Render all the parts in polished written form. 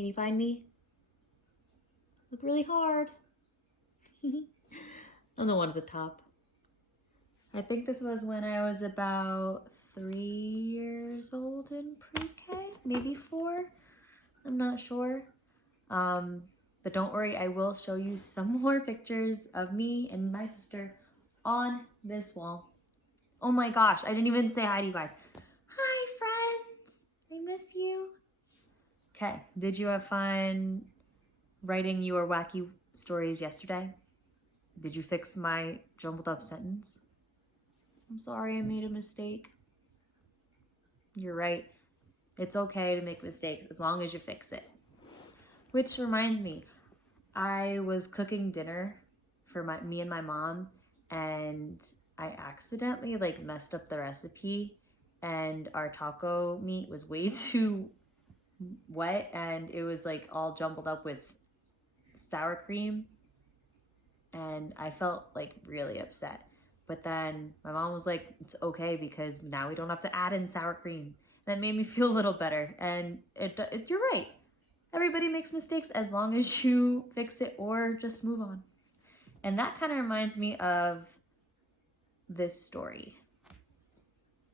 Can you find me? Look really hard. I'm the one at the top. I think this was when I was about 3 years old in pre-K, maybe 4. I'm not sure. But don't worry, I will show you some more pictures of me and my sister on this wall. Oh my gosh, I didn't even say hi to you guys. Hi, friends. I miss you. Okay, did you have fun writing your wacky stories yesterday? Did you fix my jumbled up sentence? I'm sorry I made a mistake. You're right. It's okay to make mistakes as long as you fix it. Which reminds me, I was cooking dinner for me and my mom, and I accidentally messed up the recipe, and our taco meat was way too wet, and it was all jumbled up with sour cream, and I felt really upset. But then my mom was like, it's okay because now we don't have to add in sour cream. That made me feel a little better. And you're right. Everybody makes mistakes as long as you fix it or just move on. And that kind of reminds me of this story.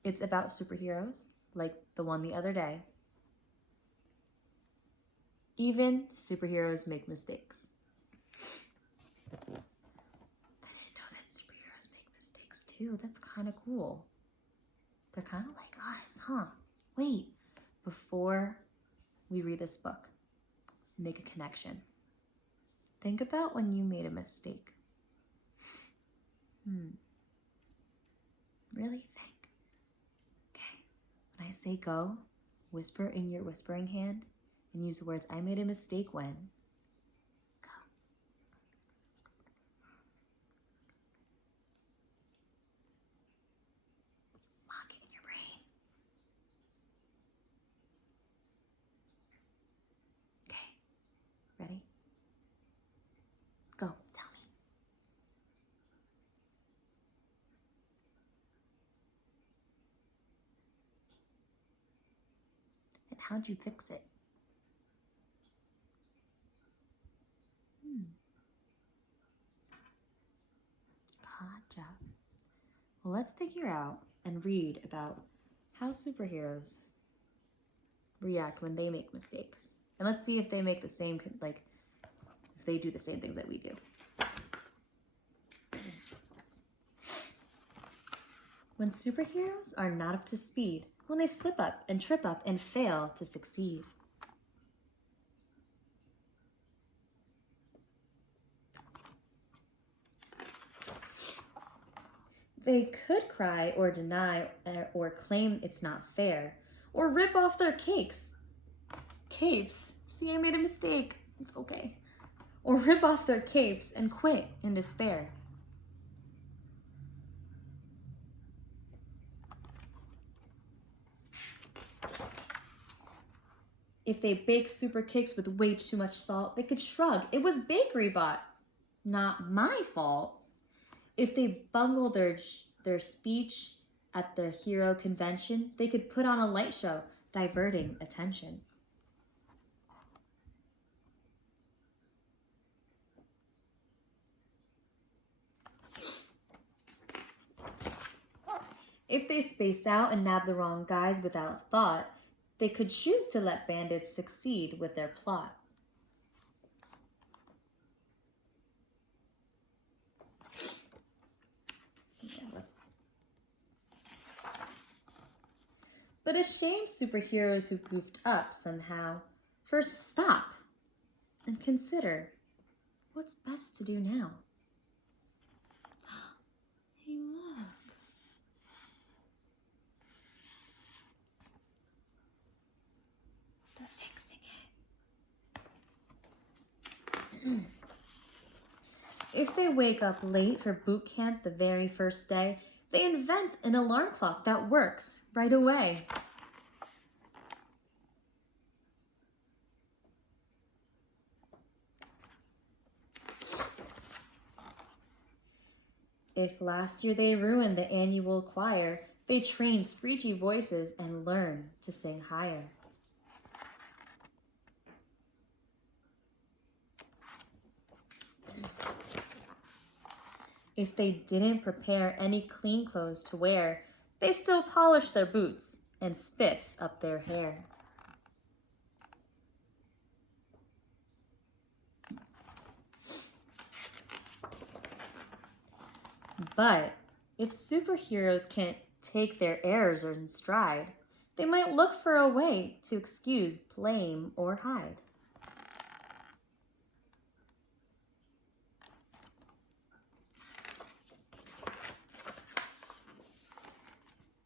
It's about superheroes, like the one the other day. Even superheroes make mistakes. Too. That's kind of cool. They're kind of like us, huh? Wait, before we read this book, make a connection. Think about when you made a mistake. Really think. Okay, when I say go, whisper in your whispering hand and use the words, I made a mistake when. Ready? Go, tell me. And how'd you fix it? Gotcha. Well, let's figure out and read about how superheroes react when they make mistakes. And let's see if they make the same, if they do the same things that we do. When superheroes are not up to speed, when they slip up and trip up and fail to succeed. They could cry or deny or claim it's not fair, or rip off their capes. Capes? See, I made a mistake. It's okay. Or rip off their capes and quit in despair. If they bake super cakes with way too much salt, they could shrug. It was bakery bot. Not my fault. If they bungle their speech at their hero convention, they could put on a light show, diverting attention. If they space out and nab the wrong guys without thought, they could choose to let bandits succeed with their plot. But a shame superheroes who goofed up somehow. First stop and consider what's best to do now. Hey, look. They're fixing it. If they wake up late for boot camp the very first day, they invent an alarm clock that works right away. If last year they ruined the annual choir, they train screechy voices and learn to sing higher. If they didn't prepare any clean clothes to wear, they still polish their boots and spiff up their hair. But if superheroes can't take their errors in stride, they might look for a way to excuse, blame, or hide.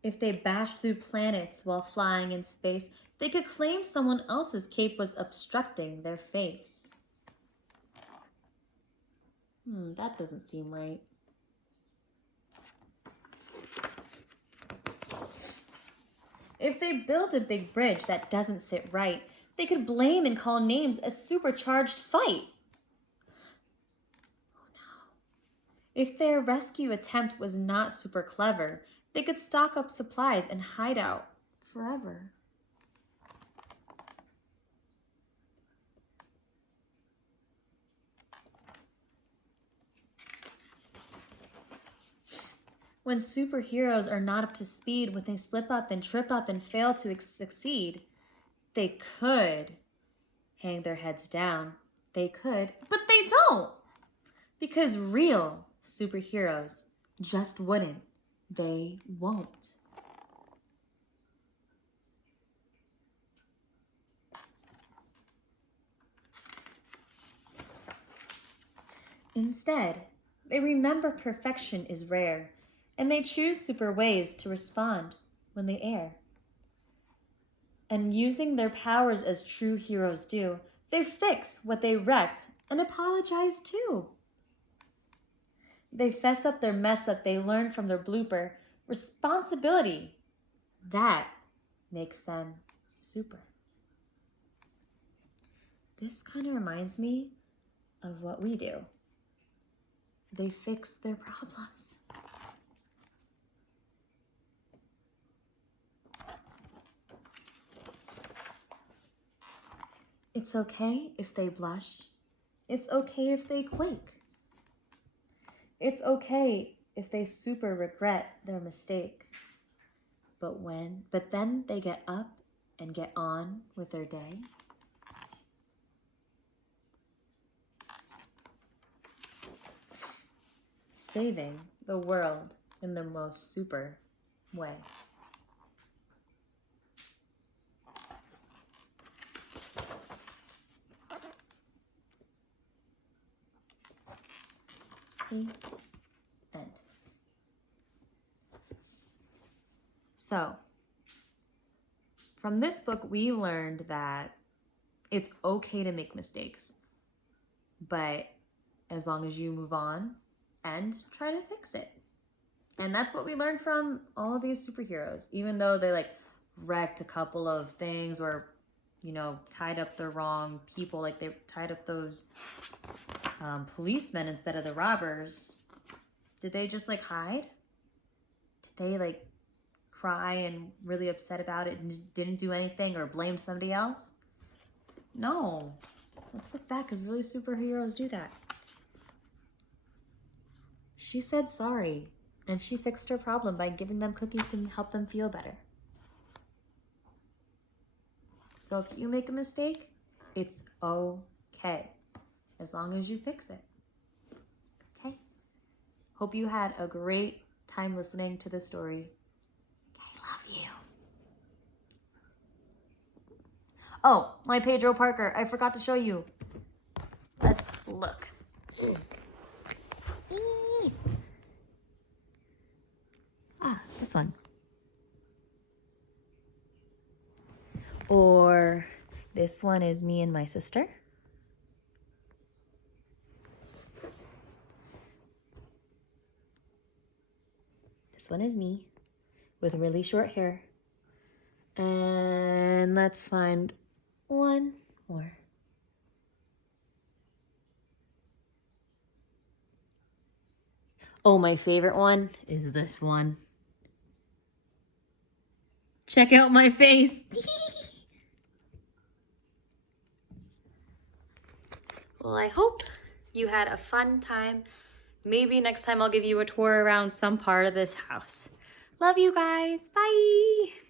If they bashed through planets while flying in space, they could claim someone else's cape was obstructing their face. That doesn't seem right. If they build a big bridge that doesn't sit right, they could blame and call names a supercharged fight. Oh no. If their rescue attempt was not super clever, they could stock up supplies and hide out forever. When superheroes are not up to speed, when they slip up and trip up and fail to succeed, they could hang their heads down. They could, but they don't. Because real superheroes just wouldn't. They won't. Instead, they remember perfection is rare, and they choose super ways to respond when they err. And using their powers as true heroes do, they fix what they wrecked and apologize too. They fess up their mess up they learned from their blooper. Responsibility, that makes them super. This kind of reminds me of what we do. They fix their problems. It's okay if they blush. It's okay if they quake. It's okay if they super regret their mistake. But then they get up and get on with their day. Saving the world in the most super way. The end. So, from this book, we learned that it's okay to make mistakes, but as long as you move on and try to fix it. And that's what we learned from all of these superheroes, even though they wrecked a couple of things or, tied up the wrong people, like they tied up those policemen instead of the robbers. Did they just hide? Did they cry and really upset about it and didn't do anything or blame somebody else? No. Let's look back, because really superheroes do that. She said sorry, and she fixed her problem by giving them cookies to help them feel better. So if you make a mistake, it's okay, as long as you fix it. Okay? Hope you had a great time listening to the story. I love you. Oh, my Pedro Parker. I forgot to show you. Let's look. This one. Or this one is me and my sister. This one is me with really short hair. And let's find one more. Oh, my favorite one is this one. Check out my face. Well, I hope you had a fun time. Maybe next time I'll give you a tour around some part of this house. Love you guys. Bye.